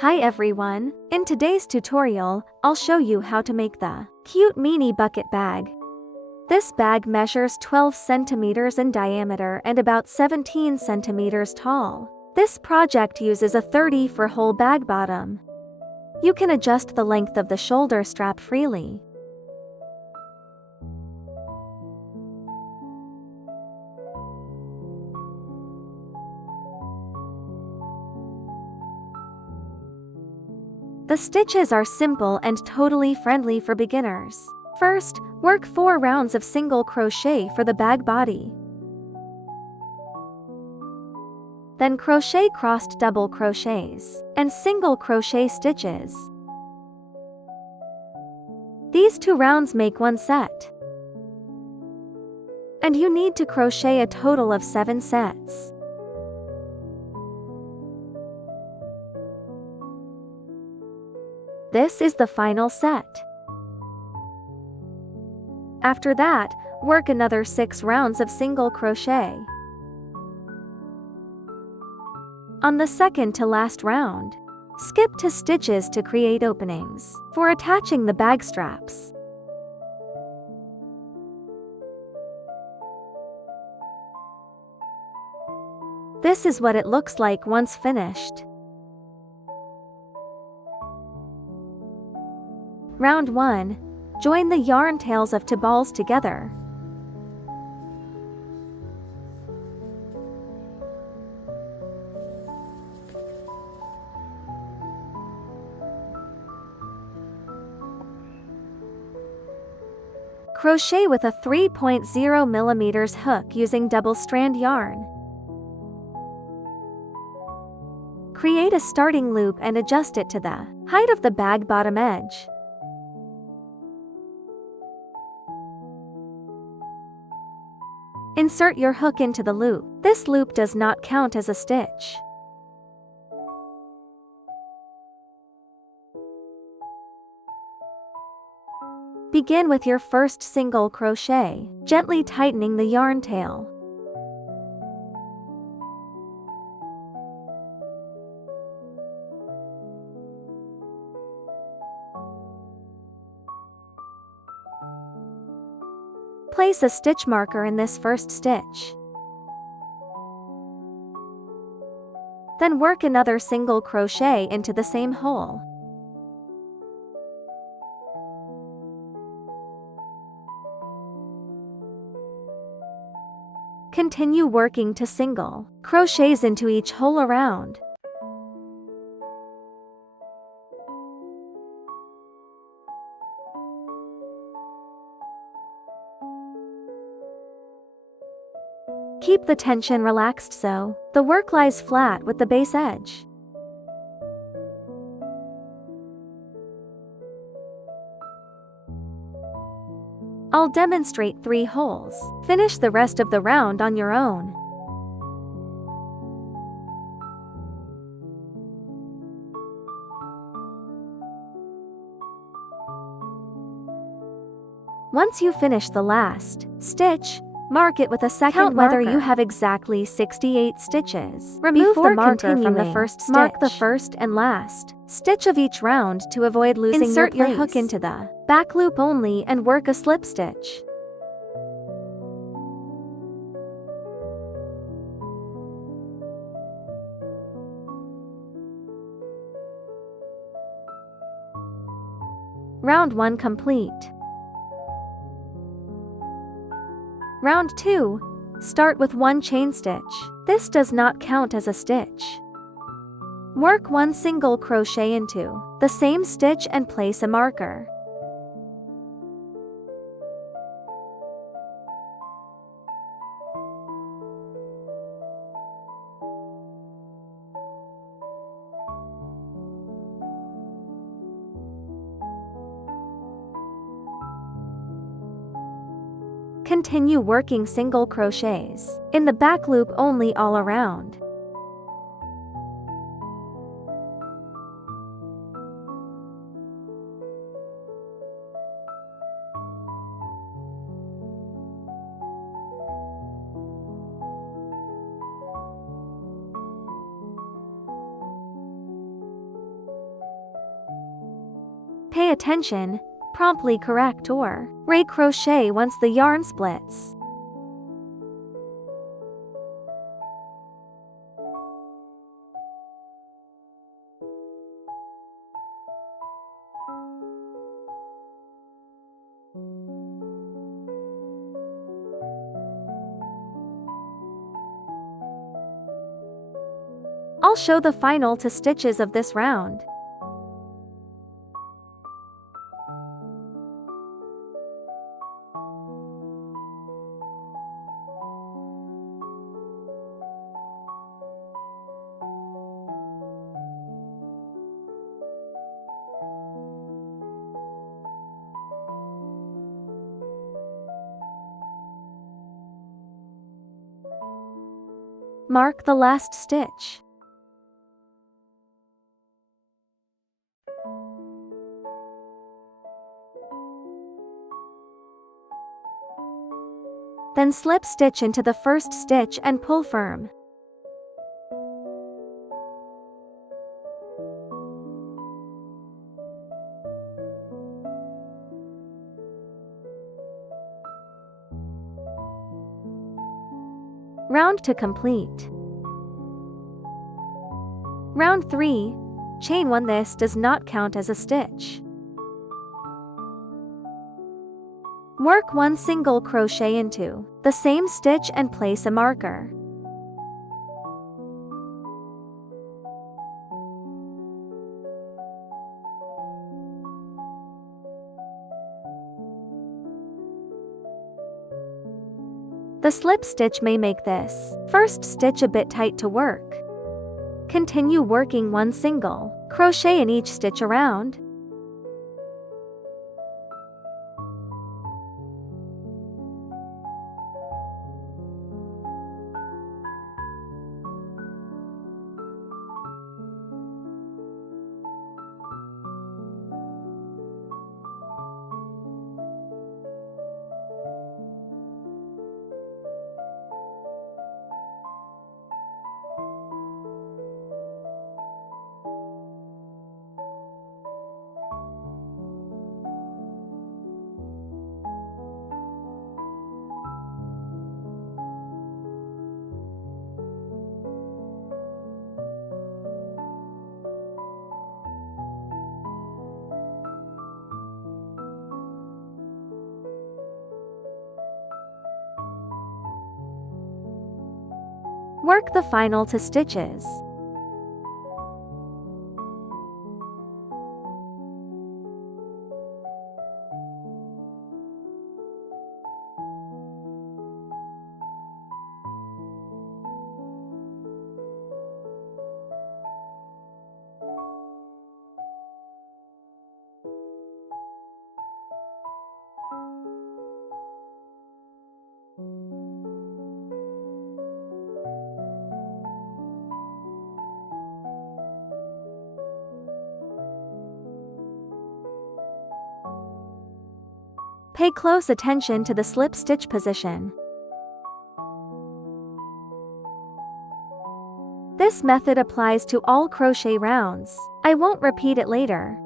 Hi everyone, in today's tutorial, I'll show you how to make the cute mini bucket bag. This bag measures 12 centimeters in diameter and about 17 centimeters tall. This project uses a 30 for hole bag bottom. You can adjust the length of the shoulder strap freely. The stitches are simple and totally friendly for beginners. First, work 4 rounds of single crochet for the bag body. Then crochet crossed double crochets and single crochet stitches. These 2 rounds make one set. And you need to crochet a total of 7 sets. This is the final set. After that, work another 6 rounds of single crochet. On the second to last round, skip to stitches to create openings for attaching the bag straps. This is what it looks like once finished. Round 1. Join the yarn tails of 2 balls together. Crochet with a 3.0 mm hook using double strand yarn. Create a starting loop and adjust it to the height of the bag bottom edge. Insert your hook into the loop. This loop does not count as a stitch. Begin with your first single crochet, gently tightening the yarn tail. Place a stitch marker in this first stitch. Then work another single crochet into the same hole. Continue working to single crochets into each hole around. Keep the tension relaxed so the work lies flat with the base edge. I'll demonstrate 3 holes. Finish the rest of the round on your own. Once you finish the last stitch, mark it with a second marker. Whether you have exactly 68 stitches. Remove the marker from the first stitch. Mark the first and last stitch of each round to avoid losing your place. Insert your hook into the back loop only and work a slip stitch. Round 1 complete. Round 2. Start with 1 chain stitch. This does not count as a stitch. Work 1 single crochet into the same stitch and place a marker. Continue working single crochets in the back loop only all around. Pay attention, promptly correct or re-crochet once the yarn splits. I'll show the final 2 stitches of this round. Mark the last stitch. Then slip stitch into the first stitch and pull firm. Round to complete. Round 3, chain 1. This does not count as a stitch. Work 1 single crochet into the same stitch and place a marker. The slip stitch may make this first stitch a bit tight to work. Continue working 1 single crochet in each stitch around. Work the final 2 stitches. Pay close attention to the slip stitch position. This method applies to all crochet rounds. I won't repeat it later.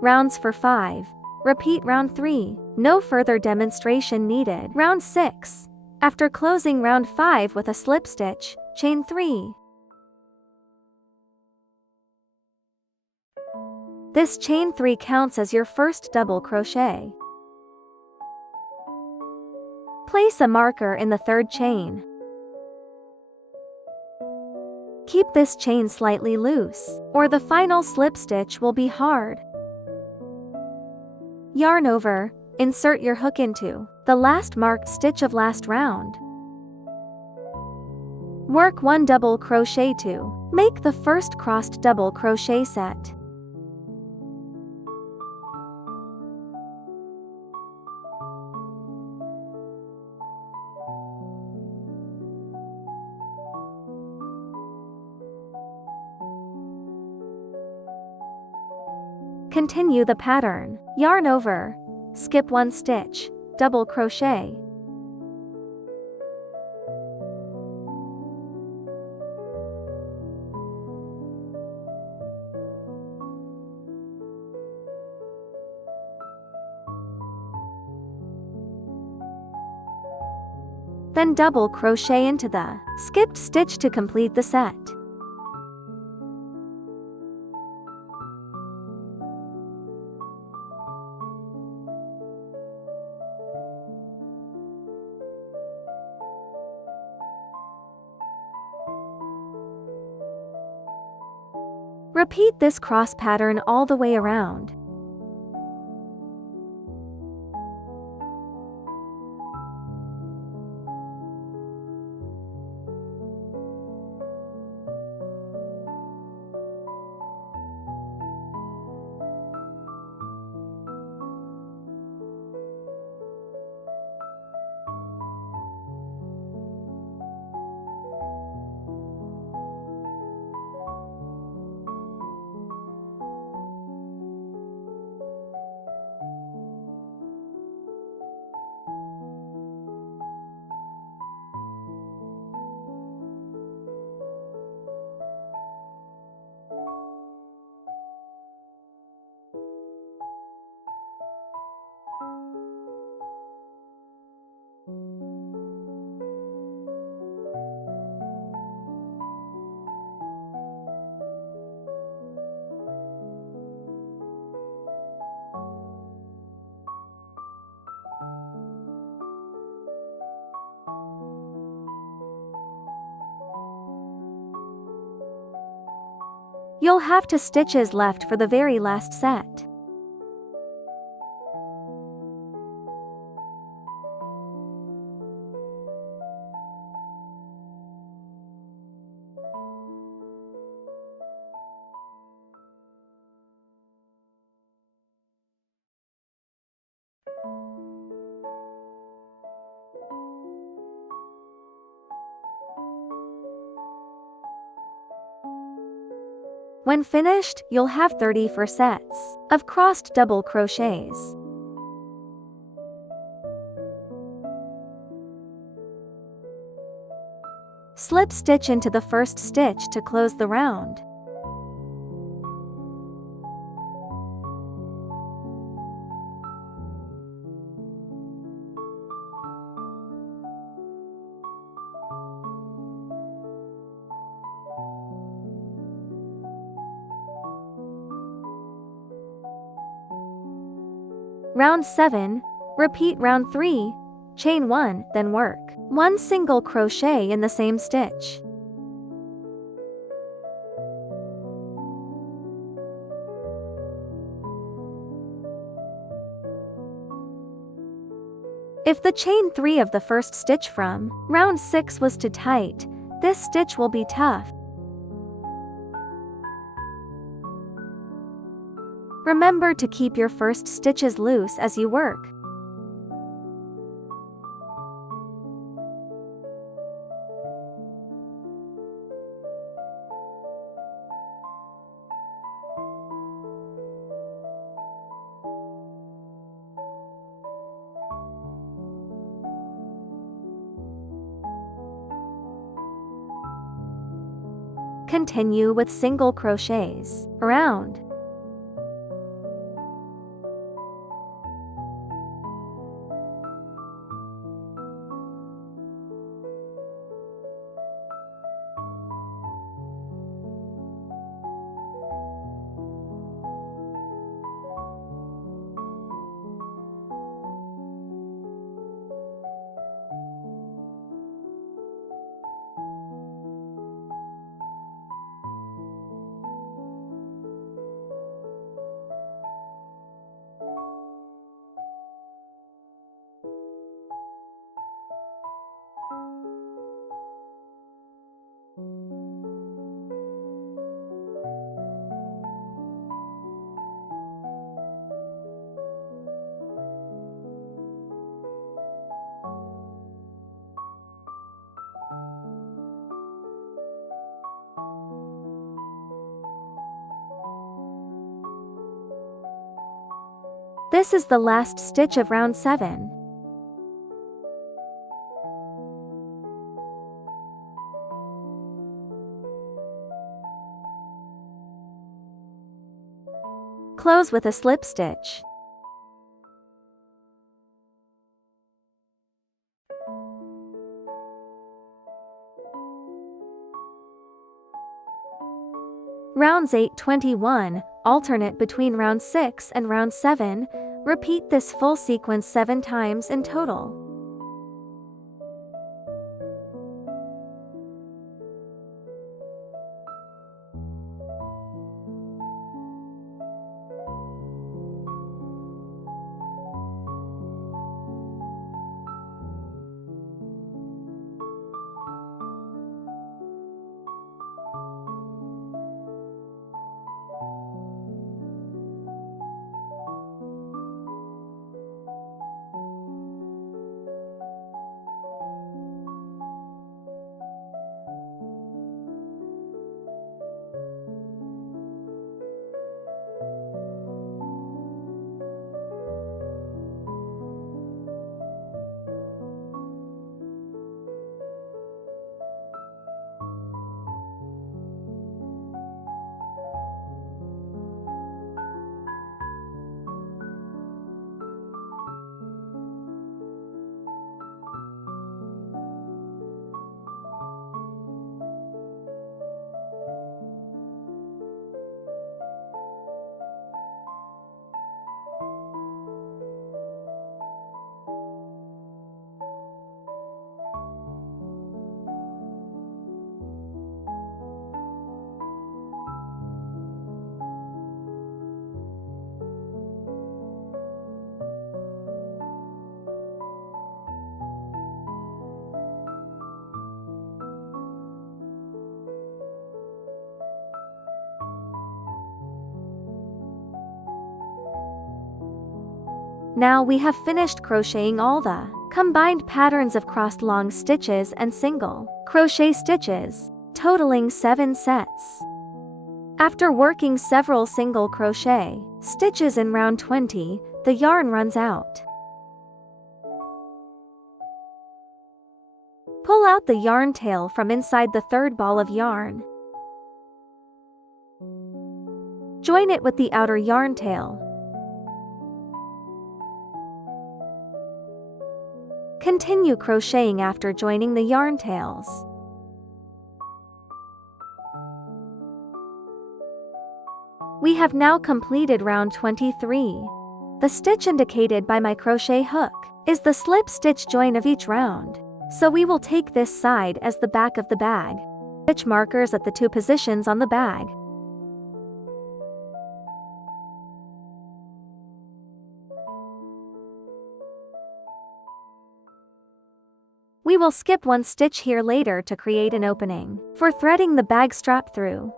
Rounds for 5. Repeat round 3. No further demonstration needed. Round 6. After closing round 5 with a slip stitch, chain 3. This chain 3 counts as your first double crochet. Place a marker in the 3rd chain. Keep this chain slightly loose, or the final slip stitch will be hard. Yarn over, insert your hook into the last marked stitch of last round. Work 1 double crochet to make the first crossed double crochet set. Continue the pattern. Yarn over, skip 1 stitch, double crochet. Then double crochet into the skipped stitch to complete the set. Repeat this cross pattern all the way around. You'll have 2 stitches left for the very last set. When finished, you'll have 34 sets of crossed double crochets. Slip stitch into the first stitch to close the round. Round 7, repeat round 3, chain 1, then work 1 single crochet in the same stitch. If the chain 3 of the first stitch from round 6 was too tight, this stitch will be tough. Remember to keep your first stitches loose as you work. Continue with single crochets around. This is the last stitch of round 7. Close with a slip stitch. Rounds 8-21, alternate between round 6 and round 7, repeat this full sequence 7 times in total. Now we have finished crocheting all the combined patterns of crossed long stitches and single crochet stitches, totaling 7 sets. After working several single crochet stitches in round 20, the yarn runs out. Pull out the yarn tail from inside the third ball of yarn. Join it with the outer yarn tail. Continue crocheting after joining the yarn tails. We have now completed round 23. The stitch indicated by my crochet hook is the slip stitch join of each round, so we will take this side as the back of the bag. Stitch markers at the 2 positions on the bag. We will skip 1 stitch here later to create an opening for threading the bag strap through.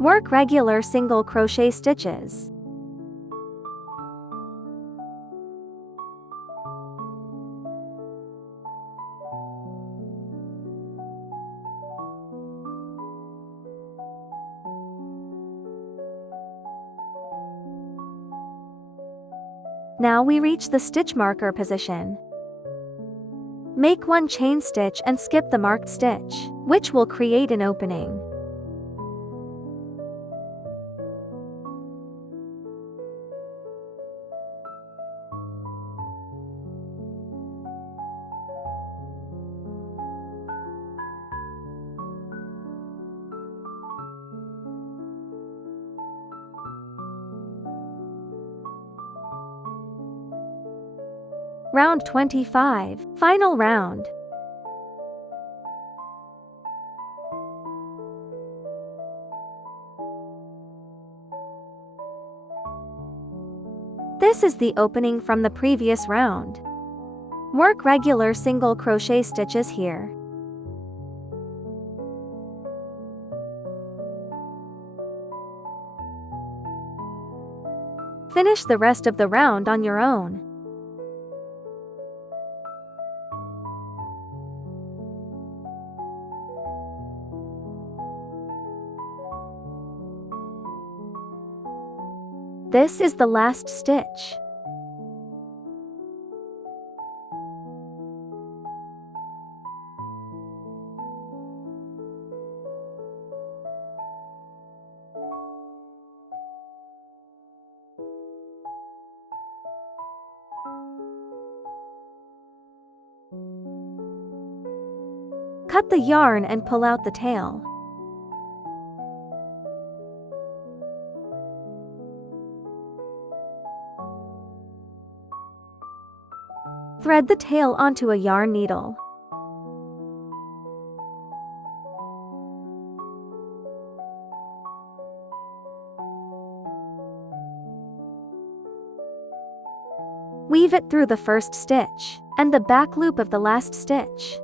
Work regular single crochet stitches. Now we reach the stitch marker position. Make 1 chain stitch and skip the marked stitch, which will create an opening. Round 25, final round. This is the opening from the previous round. Work regular single crochet stitches here. Finish the rest of the round on your own. This is the last stitch. Cut the yarn and pull out the tail. Thread the tail onto a yarn needle. Weave it through the first stitch and the back loop of the last stitch.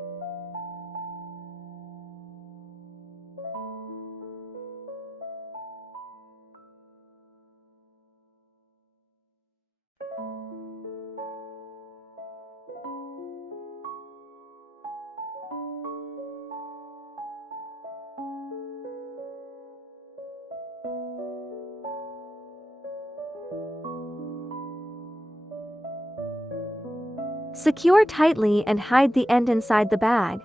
Secure tightly and hide the end inside the bag.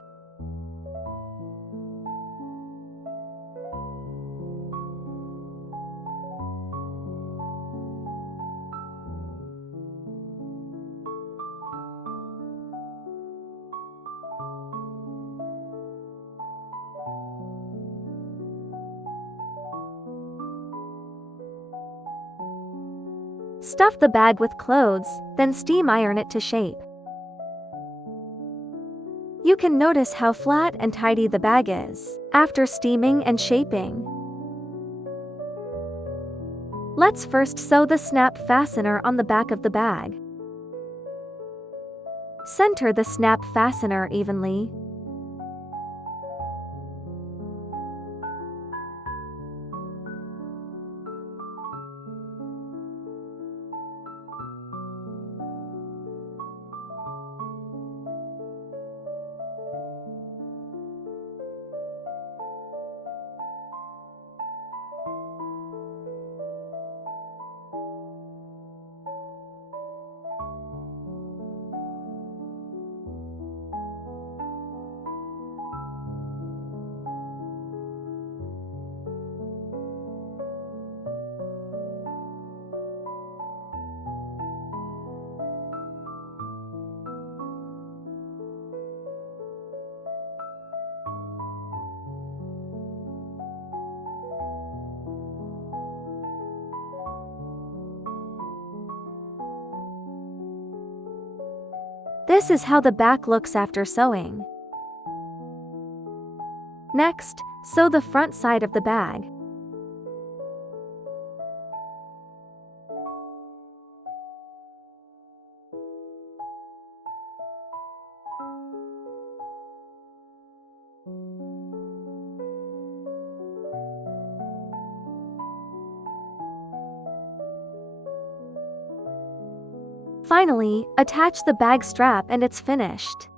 Stuff the bag with clothes, then steam iron it to shape. You can notice how flat and tidy the bag is after steaming and shaping. Let's first sew the snap fastener on the back of the bag. Center the snap fastener evenly. This is how the back looks after sewing. Next, sew the front side of the bag. Finally, attach the bag strap and it's finished.